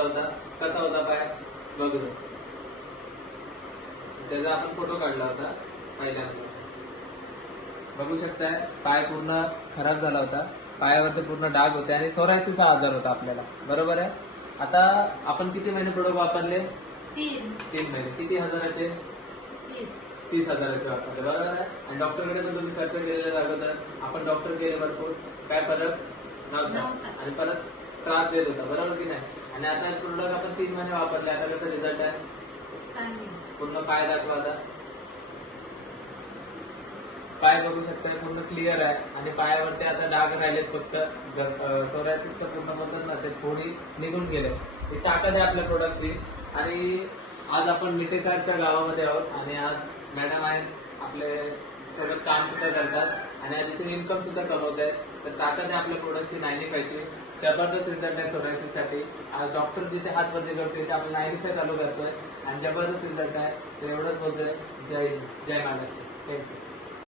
घेतला होता, कसा होता पाय बघू. त्याचा आपण फोटो काढला होता पहिल्यांदा. बघू शकताय पाय पूर्ण खराब झाला होता, पायावरती पूर्ण डाग होते आणि सोरायसिस हा आजार होता आपल्याला, बरोबर आहे. आता आपण किती महिने प्रोडक्ट वापरले? 3 महिने. किती हजाराचे? 30,000चे वापरले, बरोबर आहे. आणि डॉक्टरकडे तर तुम्ही खर्च केलेला अगोदर, आपण डॉक्टर केले भरपूर, काय फरक नव्हता आणि परत त्रास देत होता, बरोबर की नाही. आणि आता प्रोडक्ट आपण 3 महिने वापरले, आता कसा रिझल्ट आहे? पूर्ण पाय दाखवा आता. पाय बघू शकताय पूर्ण क्लिअर आहे आणि पायावरती आता डाग राहिलेत फक्त. सोरायसिसचं पूर्ण बोलतात ना, ते थोडी निघून गेले. ही ताकद आहे आपल्या प्रोडक्टची. आणि आज आपण निटेकरच्या गावामध्ये आहोत आणि आज मॅडम आहेत आपले सोबत काम सुद्धा करतात आणि आज इथून इन्कम सुद्धा कमवत आहेत. तर ताकद आहे आपल्या प्रोडक्टची 95ची. जबरदस्त रिझल्ट आहे सोरायसिस साठी. आज डॉक्टर जिथे हात वरती करतोय ते आपण 95 चालू करतोय आणि जबरदस्त रिझल्ट आहे. तर एवढंच बोलतोय. जय हिंद, जय महाराष्ट्र. थँक्यू.